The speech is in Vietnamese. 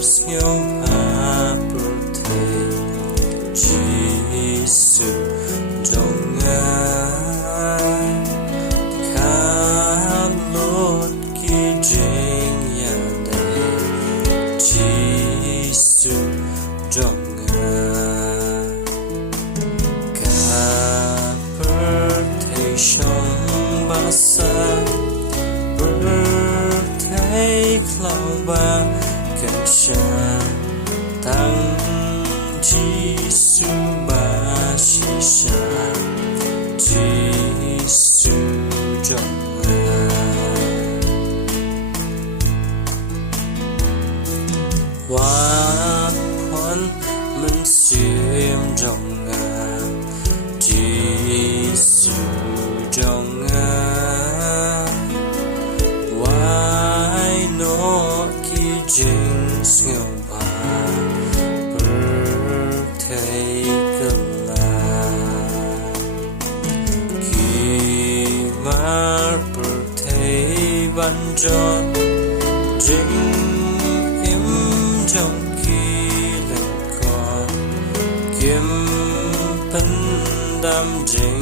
siêu hạ birthday Giêsu trong ngài khát lốt kỳ trình nhà đây Giêsu trong ngài cả birthday trong ba sa birthday cloud ba cảnh xa tăng Giêsu ba chỉ xa Giêsu trong ngài hoa khoan mình xiêm trong ngài Giêsu trong ngài why not kỳ trình siêu hạ birthday gần là kỳ mar birthday ban cho chính em trong kỳ lần còn kiếm phân đam trình